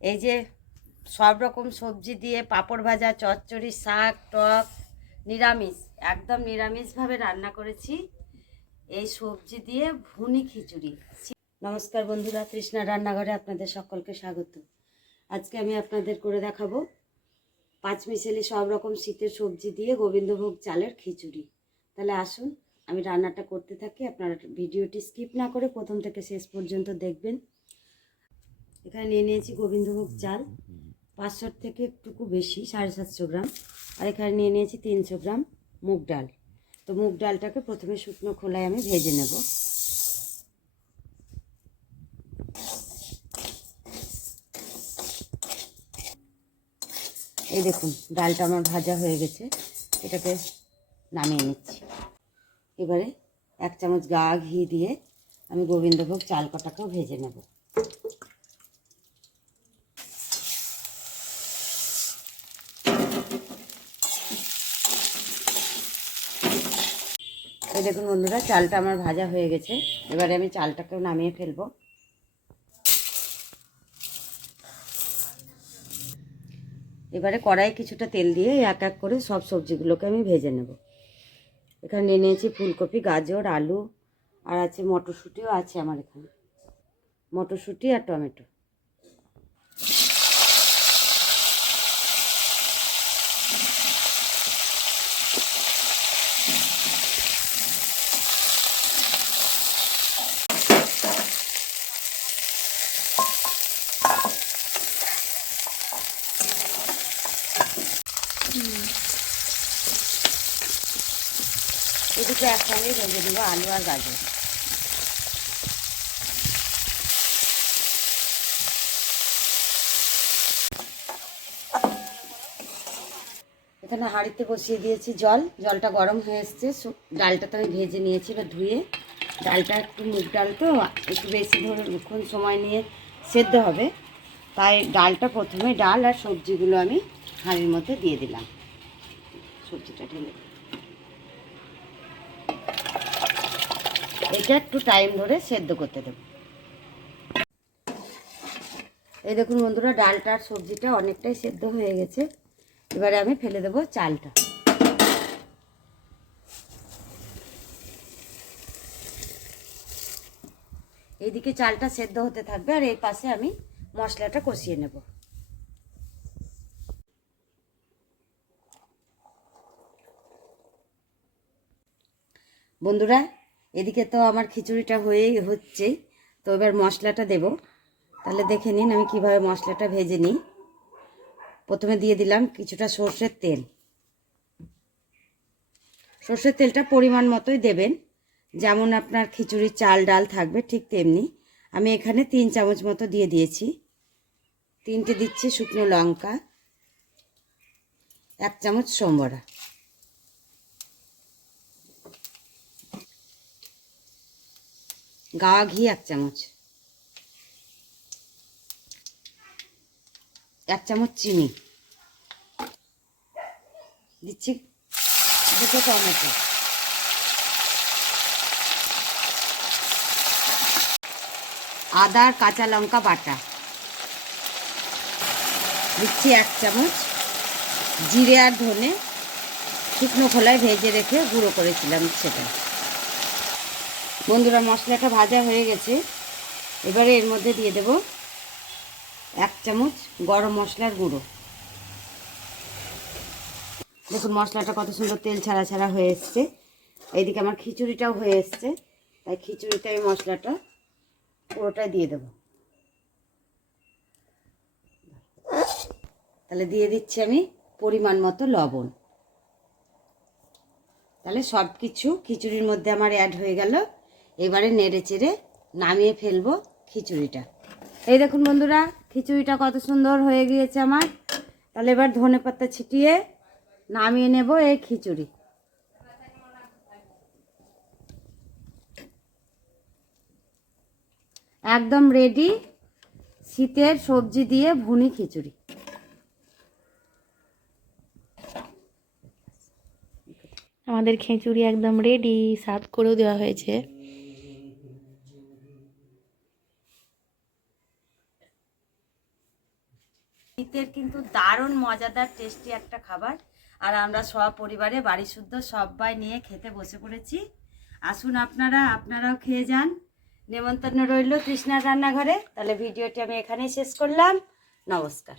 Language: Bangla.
এই যে সব রকম সবজি দিয়ে পাঁপড় ভাজা, চচ্চড়ি, শাক, টক, নিরামিষ, একদম নিরামিষভাবে রান্না করেছি। এই সবজি দিয়ে ভুনি খিচুড়ি। নমস্কার বন্ধুরা, তৃষ্ণা রান্নাঘরে আপনাদের সকলকে স্বাগত। আজকে আমি আপনাদের করে দেখাবো পাঁচমিশালি সব রকম শীতের সবজি দিয়ে গোবিন্দভোগ চালের খিচুড়ি। তাহলে আসুন আমি রান্নাটা করতে থাকি, আপনারা ভিডিওটি স্কিপ না করে প্রথম থেকে শেষ পর্যন্ত দেখবেন। এখানে নিয়ে নিয়েছি গোবিন্দভোগ চাল 500 থেকে একটুকু বেশি, 750 গ্রাম। আর এখানে নিয়ে নিয়েছি 300 গ্রাম মুগ ডাল। তো মুগ ডালটাকে প্রথমে শুকনো খোলায় আমি ভেজে নেব। এই দেখুন ডালটা আমার ভাজা হয়ে গেছে, এটাকে নামিয়ে নিচ্ছি। এবারে 1 চামচ গা ঘি দিয়ে আমি গোবিন্দভোগ চাল কটাকেও ভেজে নেব। এই দেখুন বন্ধুরা, চালটা আমার ভাজা হয়ে গেছে। এবারে আমি চালটাকেও নামিয়ে ফেলবো। এবারে কড়াই কিছুটা তেল দিয়ে এক এক করে সব সবজিগুলোকে আমি ভেজে নেব। এখানে নিয়ে নিয়েছি ফুলকপি, গাজর, আলু, আর আছে মটরশুঁটিও আছে আমার এখানে, মটরশুঁটি আর টমেটো। এদিকে একসঙ্গে ভেজে দেবো আলু আর গাজর। এখানে হাঁড়িতে বসিয়ে দিয়েছি জল, জলটা গরম হয়ে এসছে। ডালটা তো আমি ভেজে নিয়েছি, এবার ধুয়ে ডালটা একটু মুগ ডাল তো একটু বেশি ধরুন সময় নিয়ে সেদ্ধ হবে, তাই ডালটা প্রথমে ডাল আর সবজিগুলো আমি হাঁড়ির মধ্যে দিয়ে দিলাম। সবজিটা ঢেলে এটা একটু টাইম ধরে সেদ্ধ করতে দেবো। এই দেখুন বন্ধুরা, ডালটা আর সবজিটা অনেকটাই সেদ্ধ হয়ে গেছে। এবারে আমি ফেলে দেবো চালটা। এইদিকে চালটা সেদ্ধ হতে থাকবে আর এই পাশে আমি মশলাটা কষিয়ে নেব। বন্ধুরা, এদিকে তো আমার খিচুড়িটা হচ্ছেই, তো এবার মশলাটা দেব। তাহলে দেখে নিন আমি কিভাবে মশলাটা ভেজে নিই। প্রথমে দিয়ে দিলাম কিছুটা সর্ষের তেল। সর্ষের তেলটা পরিমাণ মতোই দেবেন, যেমন আপনার খিচুড়ির চাল ডাল থাকবে ঠিক তেমনি। আমি এখানে 3 চামচ মতো দিয়ে দিয়েছি। 3টে দিচ্ছি শুকনো লঙ্কা, 1 চামচ সোমবড়া, গাওয়া ঘি 1 চামচ, 1 চামচ চিনি দিচ্ছি, 2টো টমেটো, আদা আর কাঁচা লঙ্কা বাটা দিচ্ছি, 1 চামচ জিরে আর ধনে শুকনো খোলায় ভেজে রেখে গুঁড়ো করেছিলাম সেটা। বন্ধুরা, মশলাটা ভাজা হয়ে গেছে। এবারে এর মধ্যে দিয়ে দেব 1 চামচ গরম মশলার গুঁড়ো। দেখুন মশলাটা কত সুন্দর তেল ছাড়া ছাড়া হয়ে এসছে। এইদিকে আমার খিচুড়িটাও হয়ে এসছে, তাই খিচুড়িটা এই মশলাটা পুরোটাই দিয়ে দেব। তাহলে দিয়ে দিচ্ছি আমি পরিমাণ মতো লবণ। তাহলে সব কিছু খিচুড়ির মধ্যে আমার অ্যাড হয়ে গেল। এবারে নেড়ে চেড়ে নামিয়ে ফেলবো খিচুড়িটা। এই দেখুন বন্ধুরা, খিচুড়িটা কত সুন্দর হয়ে গিয়েছে আমার। তাহলে এবার ধনেপাতা ছিটিয়ে নামিয়ে নেব এই খিচুড়ি। একদম রেডি শীতের সবজি দিয়ে ভুনি খিচুড়ি। আমাদের খিচুড়ি একদম রেডি, সার্ভ করেও দেওয়া হয়েছে। শীতের কিন্তু দারুণ মজাদার টেস্টি একটা খাবার। আর আমরা সপরিবারে বাড়ি শুদ্ধ সবাই নিয়ে খেতে বসে পড়েছি। আসুন আপনারাও খেয়ে যান। নেমন্তন্ন রইল তৃষ্ণার রান্নাঘরে। তাহলে ভিডিওটি আমি এখানেই শেষ করলাম। নমস্কার।